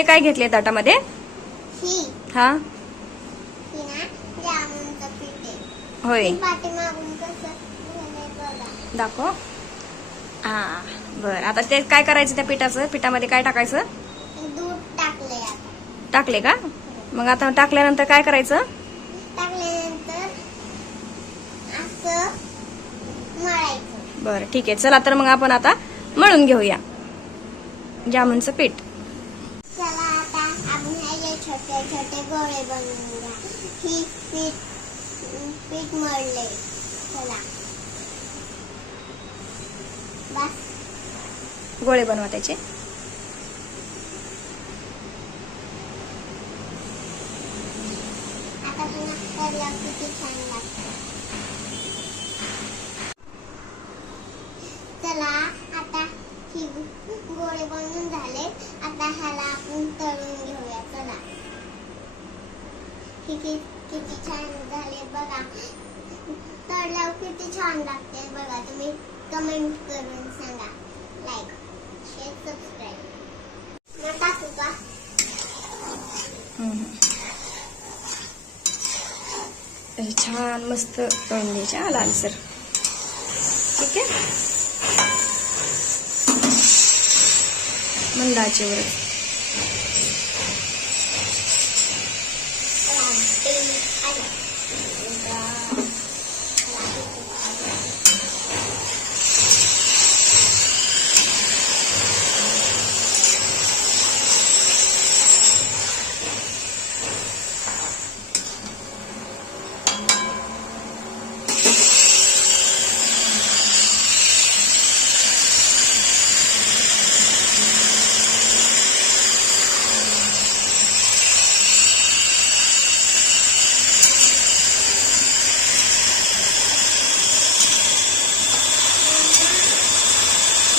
हे काय घेतले ताटामध्ये? ही. होय. दाखव. हा बर. आता ते काय करायचं त्या पिठाचं? पिठामध्ये काय टाकायचं? टाकले का? मग आता टाकल्यानंतर काय करायचं? बरं ठीक आहे. चला तर मग आपण आता मळून घेऊया. जामुनचं पीठ. आपण हे छोटे छोटे गोळे बनवून घ्या ही पीठ पीठ मळले चला बस गोळे बनवा त्याचे आता पुन्हा तळल्यावर किती छान लागतं चला आता ही गोळे बनवून झाले आता ह्याला आपण तळून घेऊया. चला. किती किती छान झाले बघा. तळल्यावर किती छान लागते बघा. तुम्ही कमेंट करून सांगा. लाईक शेअर सबस्क्राईब मग टाकू का? हम्म. छान मस्त तळून घ्यायचे. लालसर ठीक आहे? मंदाचेवर हे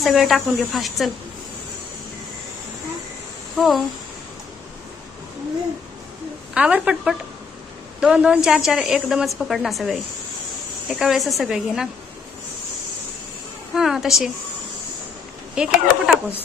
सगळं टाकून घे फास्ट चल. हो. आवर पटपट. दोन दोन चार चार एकदमच पकड ना सगळे. एका वेळेस सगळे घे ना. हा तसे. एक एक नको टाकूस.